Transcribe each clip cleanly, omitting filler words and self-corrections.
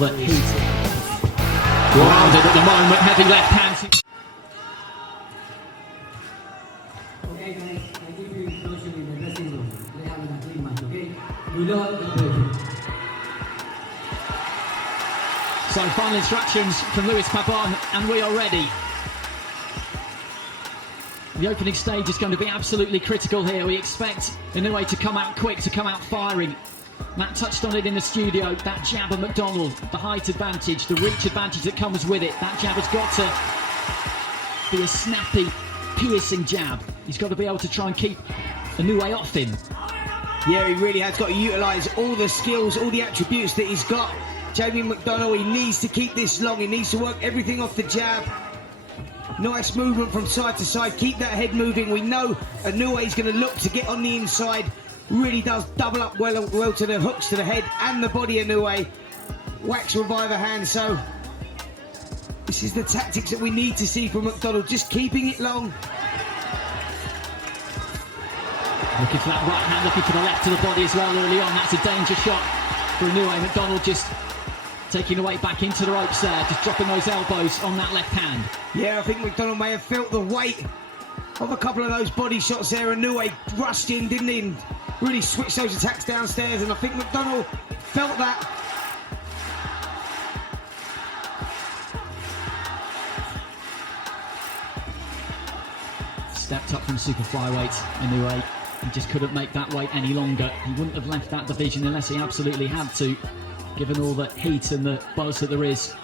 the heat. Grounded at the moment, heavy left hand. Okay guys, I give you instruction in the dressing room. We have an agreement, okay? You know. So final instructions from Luis Pabon, and we are ready. The opening stage is going to be absolutely critical here. We expect Inoue to come out quick, to come out firing. Matt touched on it in the studio, that jab of McDonnell, the height advantage, the reach advantage that comes with it. That jab has got to be a snappy, piercing jab. He's got to be able to try and keep Inoue off him. Yeah, he really has got to utilise all the skills, all the attributes that he's got. Gavin McDonnell, he needs to keep this long. He needs to work everything off the jab. Nice movement from side to side. Keep that head moving. We know Inoue is going to look to get on the inside. Really does double up well to the hooks to the head and the body. Inoue whacks with either hand. So this is the tactics that we need to see from McDonnell. Just keeping it long. Looking for that right hand, looking for the left to the body as well early on. That's a danger shot for Inoue. McDonnell just taking the weight back into the ropes there, just dropping those elbows on that left hand. Yeah, I think McDonnell may have felt the weight of a couple of those body shots there. Inoue rushed in, didn't he? And really switched those attacks downstairs, and I think McDonnell felt that. Stepped up from super flyweight, Inoue. He just couldn't make that weight any longer. He wouldn't have left that division unless he absolutely had to, given all the heat and the buzz that there is.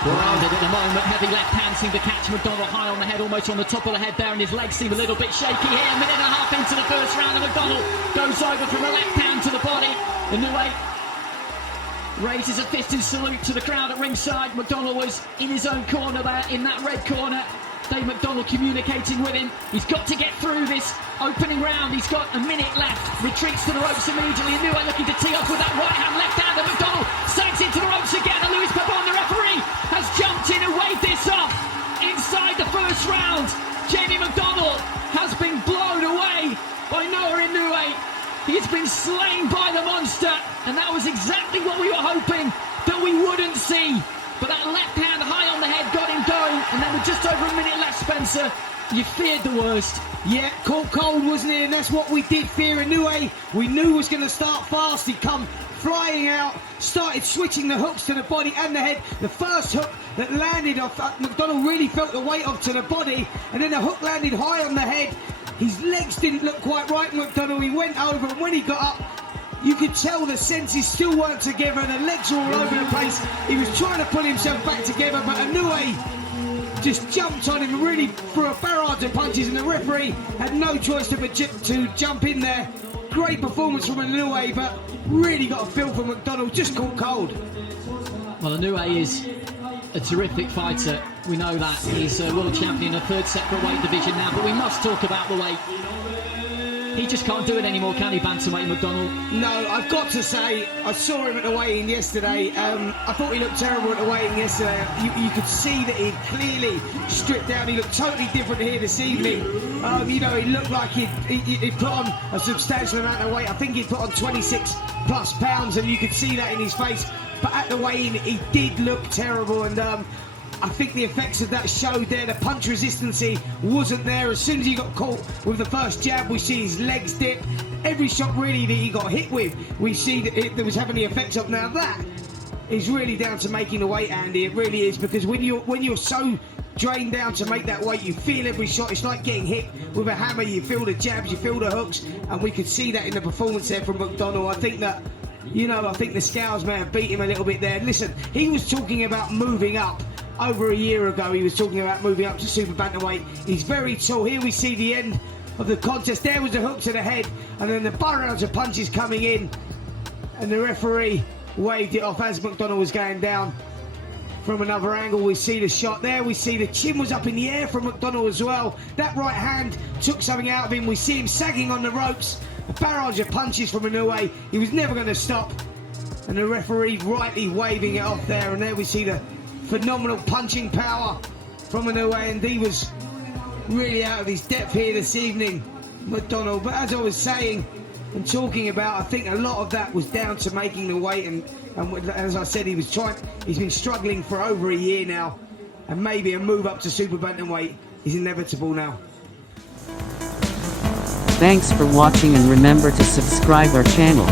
Grounded at the moment, heavy left hand seemed to catch McDonnell high on the head, almost on the top of the head there, and his legs seem a little bit shaky here. A minute and a half into the first round, and McDonnell goes over from the left hand to the body. Inoue raises a fist in salute to the crowd at ringside. McDonnell was in his own corner there, in that red corner. Dave McDonnell communicating with him. He's got to get through this opening round. He's got a minute left. Retreats to the ropes immediately. Inoue looking to tee off with that right hand, left hand, and McDonnell sags into the ropes again. And Luis Pabon, the referee, has jumped in and waved this off inside the first round. Jamie McDonnell has been blown away by Naoya Inoue. He's been slain by the monster, and that was exactly what we were hoping that we wouldn't see. But that left hand high on the head got him going, and then with just over a minute left, Spencer, you feared the worst. Yeah, caught cold, wasn't it? And that's what we did fear. Inoue, we knew was going to start fast. He'd come flying out, started switching the hooks to the body and the head. The first hook that landed off, McDonnell really felt the weight off to the body, and then the hook landed high on the head. His legs didn't look quite right, McDonnell. He went over, and when he got up, you could tell the senses still weren't together. The legs were all over the place. He was trying to pull himself back together, but Inoue just jumped on him and really threw a barrage of punches, and the referee had no choice to jump in there. Great performance from Inoue, but really got a feel for McDonnell. Just caught cold. Well, Inoue is a terrific fighter. We know that. He's a world champion in a third separate weight division now, but we must talk about the weight. He just can't do it anymore, can he, bantamweight McDonnell? No, I've got to say, I saw him at the weigh-in yesterday. I thought he looked terrible at the weigh-in yesterday. You could see that he'd clearly stripped down. He looked totally different here this evening. You know, he looked like he'd put on a substantial amount of weight. I think he'd put on 26 plus pounds, and you could see that in his face. But at the weigh-in, he did look terrible, and I think the effects of that showed there. The punch resistance wasn't there. As soon as he got caught with the first jab, we see his legs dip. Every shot really that he got hit with, we see that it was having the effects of. Now that is really down to making the weight, Andy. It really is, because when you're so drained down to make that weight, you feel every shot. It's like getting hit with a hammer. You feel the jabs, you feel the hooks, and we could see that in the performance there from McDonnell. I think that, you know, I think the scales may have beat him a little bit there. Listen, he was talking about moving up. Over a year ago, he was talking about moving up to super bantamweight. He's very tall. Here we see the end of the contest. There was a hook to the head, and then the barrage of punches coming in, and the referee waved it off as McDonnell was going down. From another angle, we see the shot there. We see the chin was up in the air from McDonnell as well. That right hand took something out of him. We see him sagging on the ropes. A barrage of punches from Inoue. He was never going to stop, and the referee rightly waving it off there. And there we see the phenomenal punching power from Inoue, and he was really out of his depth here this evening, McDonnell. But as I was saying, and talking about, I think a lot of that was down to making the weight, and as I said, he's been struggling for over a year now, and maybe a move up to super bantamweight is inevitable now. Thanks for watching, and remember to subscribe our channel.